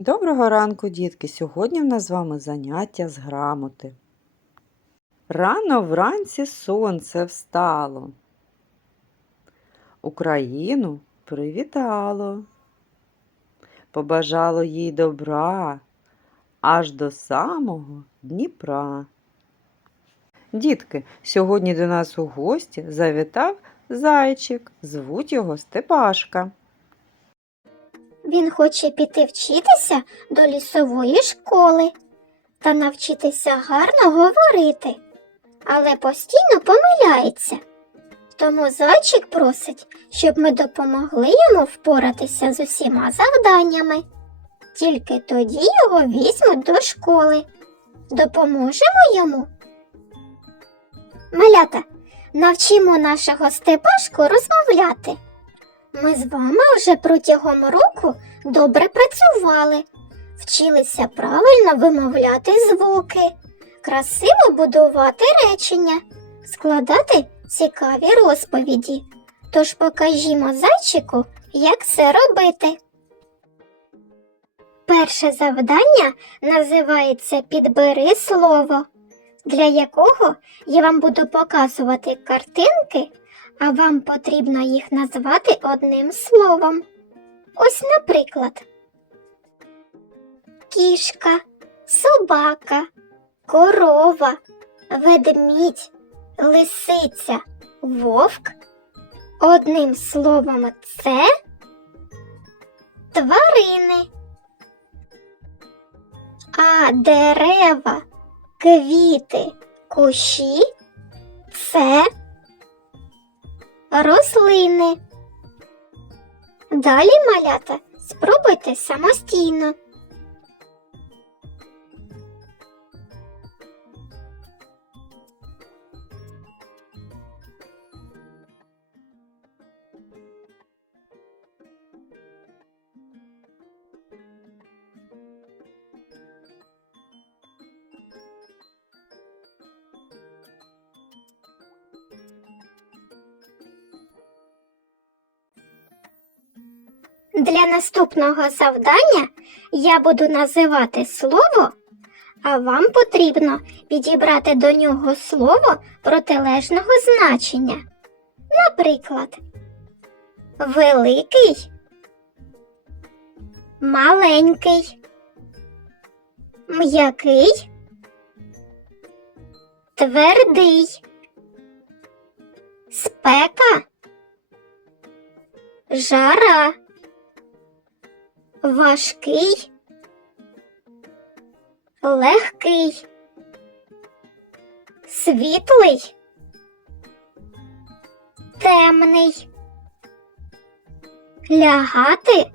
Доброго ранку, дітки! Сьогодні в нас з вами заняття з грамоти. Рано вранці сонце встало. Україну привітало, побажало їй добра аж до самого Дніпра. Дітки, сьогодні до нас у гості завітав зайчик, звуть його Степашка. Він хоче піти вчитися до лісової школи та навчитися гарно говорити, але постійно помиляється. Тому зайчик просить, щоб ми допомогли йому впоратися з усіма завданнями. Тільки тоді його візьмуть до школи. Допоможемо йому. Малята, навчимо нашого Степашку розмовляти. Ми з вами вже протягом року добре працювали, вчилися правильно вимовляти звуки, красиво будувати речення, складати цікаві розповіді. Тож покажімо зайчику, як це робити. Перше завдання називається Підбери слово, для якого я вам буду показувати картинки а вам потрібно їх назвати одним словом. Ось, наприклад, кішка, собака, корова, ведмідь, лисиця, вовк. Одним словом, це тварини. А дерева, квіти, кущі це рослини. Далі малята спробуйте самостійно. Для наступного завдання я буду називати слово, а вам потрібно підібрати до нього слово протилежного значення. Наприклад, великий, маленький, м'який, твердий, спека, жара важкий, легкий, світлий, темний, лягати,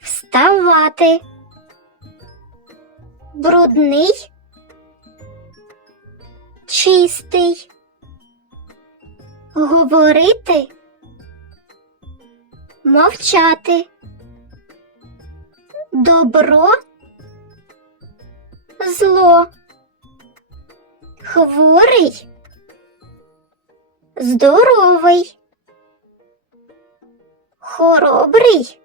вставати, брудний, чистий, говорити, мовчати добро, зло, хворий, здоровий, хоробрий,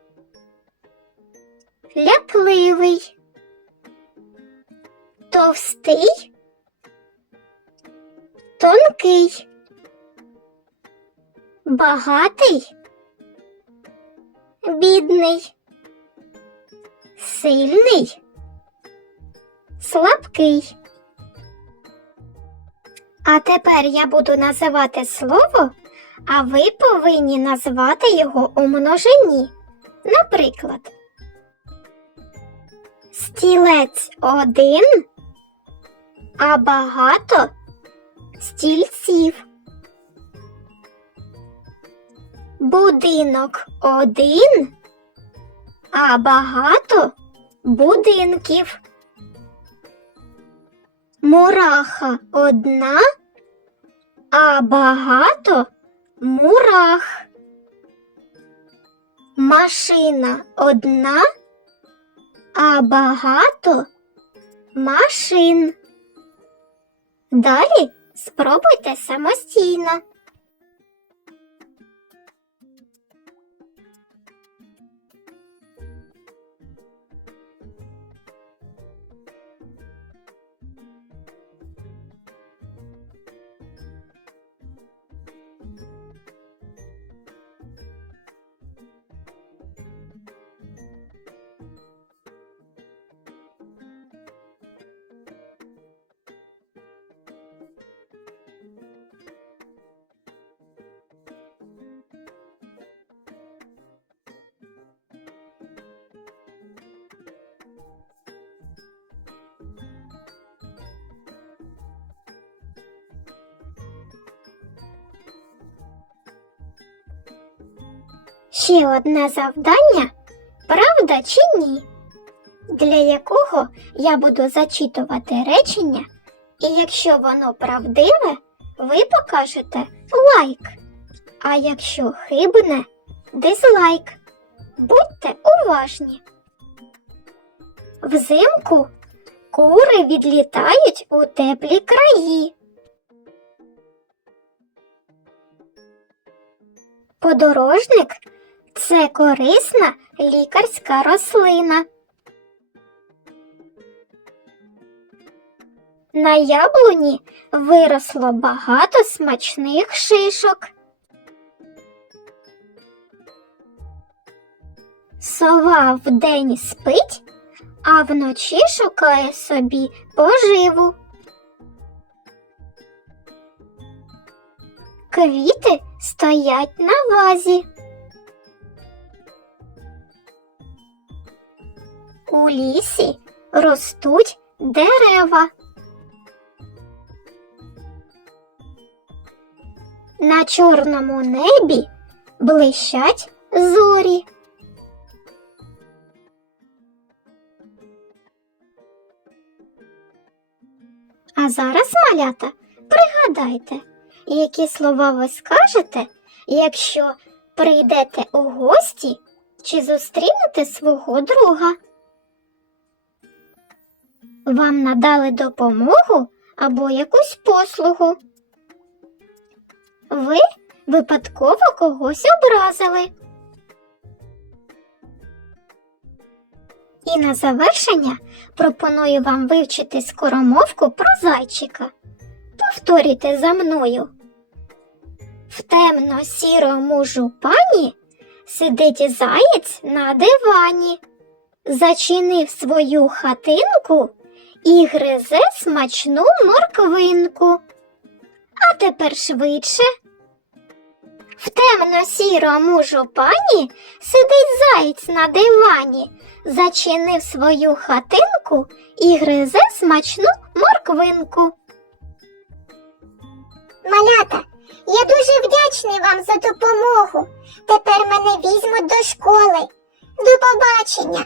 лякливий, товстий, тонкий, багатий, бідний сильний, слабкий. А тепер я буду називати слово, а ви повинні назвати його у множині. Наприклад, стілець один, а багато стільців. Будинок один а багато будинків. Мураха одна, а багато мурах. Машина одна, а багато машин. Далі спробуйте самостійно. Ще одне завдання, правда чи ні, для якого я буду зачитувати речення, і якщо воно правдиве, ви покажете лайк. А якщо хибне, дизлайк. Будьте уважні. Взимку кури відлітають у теплі краї. Подорожник це корисна лікарська рослина. На яблуні виросло багато смачних шишок. Сова вдень спить, а вночі шукає собі поживу. Квіти стоять на вазі. У лісі ростуть дерева. На чорному небі блищать зорі. А зараз, малята, пригадайте, які слова ви скажете, якщо прийдете у гості чи зустрінете свого друга. Вам надали допомогу або якусь послугу. Ви випадково когось образили. І на завершення пропоную вам вивчити скоромовку про зайчика. Повторюйте за мною. В темно-сірому жупані сидить заєць на дивані, зачинив свою хатинку і гризе смачну морквинку. А тепер швидше. В темно-сірому жупані сидить заєць на дивані, зачинив свою хатинку і гризе смачну морквинку. Малята, я дуже вдячний вам за допомогу. Тепер мене візьмуть до школи. До побачення.